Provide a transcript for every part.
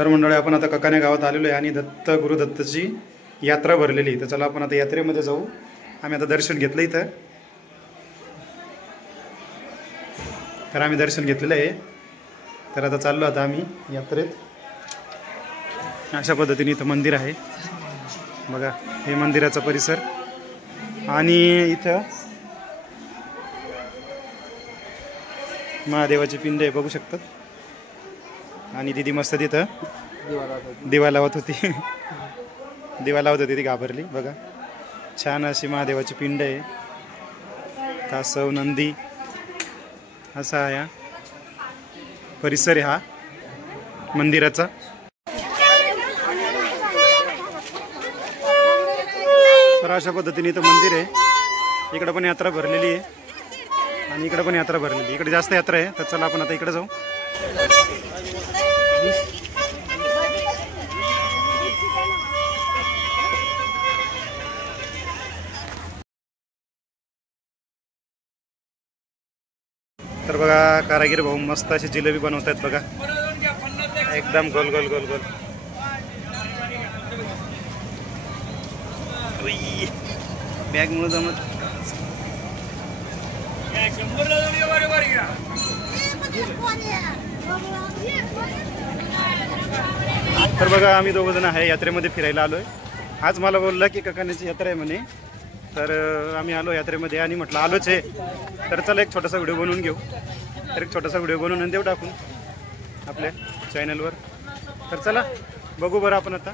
तर मंडळी आपण आता ककाने गावात आलेलो आहे आणि गुरुदत्तची यात्रा भरलेली. तर चला आपण आता यात्रेमध्ये जाऊ. आम्ही आता दर्शन घेतलं इथं. तर आम्ही दर्शन घेतलेलं आहे. तर आता चाललो आता आम्ही यात्रेत. अशा पद्धतीने इथं मंदिर आहे बघा. हे मंदिराचा परिसर आणि इथं महादेवाची पिंड आहे बघू शकतात. आणि दिदी मस्त तिथं दिवा लावत होती. दिवा लावत होती ती घाबरली बघा. छान अशी महादेवाची पिंड आहे. कासव नंदी असा या परिसर आहे हा मंदिराचा. तर अशा पद्धतीने इथं मंदिर आहे. इकडं पण यात्रा भरलेली आहे आणि इकडं पण यात्रा भरलेली. इकडे जास्त यात्रा आहे. तर चला आपण आता इकडे जाऊ. तर बघा कारागीर भाऊ मस्त अशी जिलेबी बनवत आहेत बघा. एकदम गोल गोल गोल गोल. बॅग मुळे जमत. तर बघा आम्ही दोघं जण आहे यात्रेमध्ये फिरायला आलोय. आज मला बोलला की ककानेची यात्रा आहे म्हणे. तर आम्ही आलो यात्रेमध्ये आणि म्हटलं आलोच आहे तर चला एक छोटासा व्हिडिओ बनवून घेऊ. तर एक छोटासा व्हिडिओ बनवून देऊ टाकून आपल्या चॅनलवर. तर चला बघू बरं आपण आता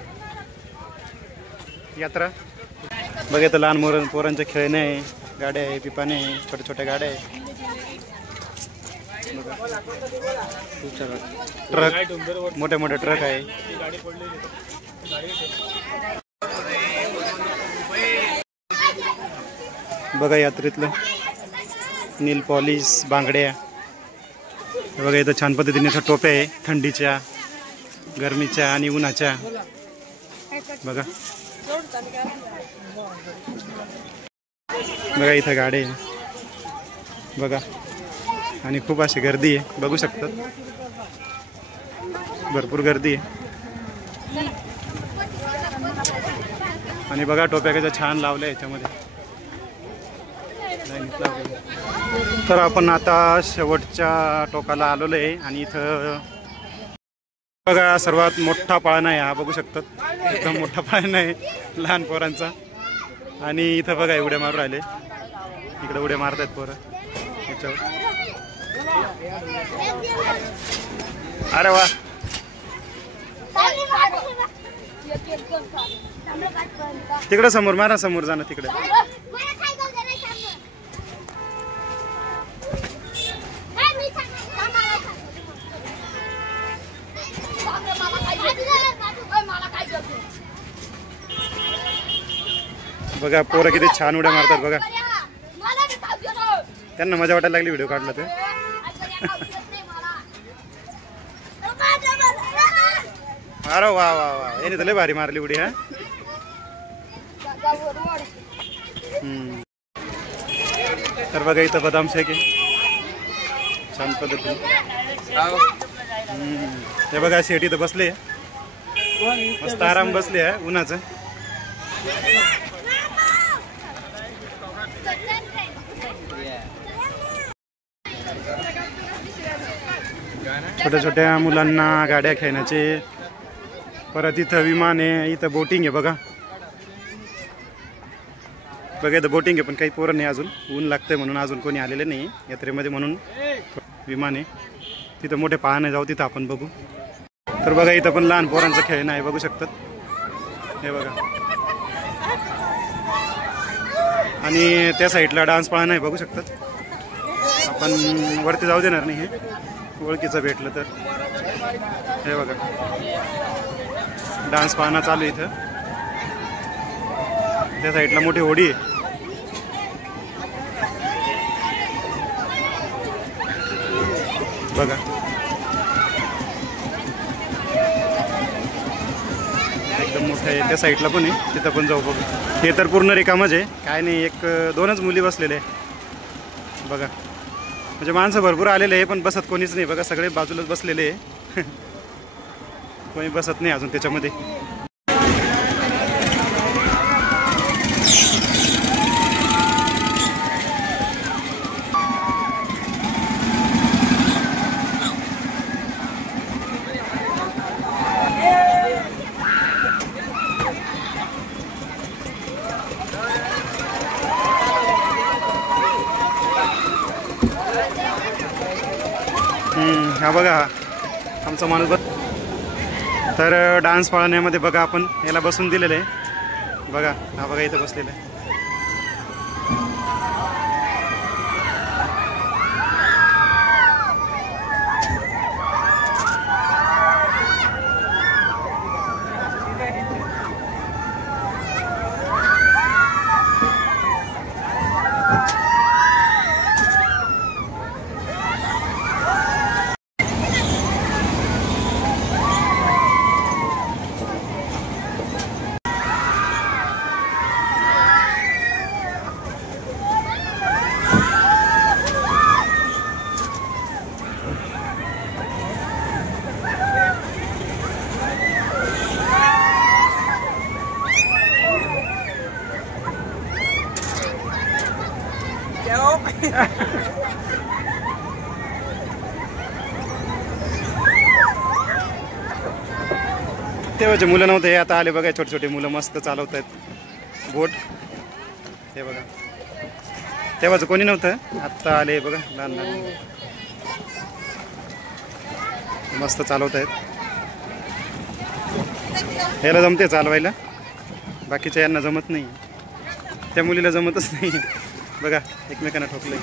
यात्रा. बघा तर लहान पोरांचे खेळणे आहे, गाड्या आहे, पिपाने आहे, छोट्या छोट्या गाड्या आहे, ट्रक मोठे मोठे ट्रक आहे. बघा यात्रेतलं नील पॉलिश बांगड्या. बघा इथं छान पद्धतीने टोप्या आहे थंडीच्या, गरमीच्या आणि उन्हाच्या. बघा बघा इथं गाडी आहे बघा. आणि खूप अशी गर्दी आहे बघू शकतात. भरपूर गर्दी आहे. आणि बघा टोप्या कशा छान लावल्या याच्यामध्ये. तर आपण आता शेवटच्या टोकाला आलेलो आहे आणि इथं बघा सर्वात मोठा पाळणा आहे हा बघू शकतात. एकदम मोठा पाळणा आहे लहान पोरांचा. आणि इथं बघा उड्या मारून राहिले. इकडे उड्या मारतात पोरं याच्यावर. अरे वा. तिकडे समोर मारा, समोर जाणं तिकडे. बघा पोरं किती छान उड्या मारतात बघा. त्यांना मजा वाटायला लागली व्हिडिओ काढला ते. अरे वा वा वा. याने तर लय भारी मारली उडी. हा तर बघा इथं बदाम शेक आहे छान पद्धतीने. हे बघा शेट इथं बसले मस्त आराम बसले आहे उन्हाचं. छोट्या छोट्या मुलांना गाड्या खेळण्याचे. परत इथं विमान आहे, इथं बोटिंग आहे बघा. बघा इथं बोटिंग आहे पण काही पोरं नाही अजून. ऊन लागतंय म्हणून अजून कोणी आलेले नाही यात्रेमध्ये म्हणून विमान आहे. तिथं मोठे पाहणे जाऊ तिथं आपण बघू. तर बघा इथं पण लहान पोरांचं खेळणं आहे बघू शकतात. हे बघा. आणि त्या साईडला डान्स पाहणं आहे बघू शकतात. आपण वरती जाऊ देणार नाही हे ओळखीचं भेटलं तर. हे बघा डान्स पाहणं चालू इथं. त्या साईडला मोठी होडी आहे बघा. एकदम मोठं आहे. त्या साईडला पण आहे तिथं पण जाऊ बघू. हे तर पूर्ण रिकामच आहे काय नाही. एक दोनच मुली बसलेले आहे बघा. म्हणजे माणसं भरपूर आलेले आहे पण बसत कोणीच नाही बघा. सगळे बाजूलाच बसलेले आहे. कोणी बसत नाही अजून त्याच्यामध्ये. हा बघा आमचा माणूस तर डान्स पाळण्यामध्ये बघा आपण याला बसून दिलेलं आहे. बघा हा बघा इथं बसलेलं आहे. तेव्हाचे मुलं नव्हते, हे आता आले बघा. छोटे छोटे मुलं मस्त चालवत आहेत बोट. हे बघा तेव्हाचं कोणी नव्हतं, आत्ता आले बघा लहान लहान मस्त चालवत आहेत. ह्याला जमते चालवायला, बाकीच्या यांना जमत नाही. त्या मुलीला जमतच नाही बघा, एकमेकांना ठोकलंय.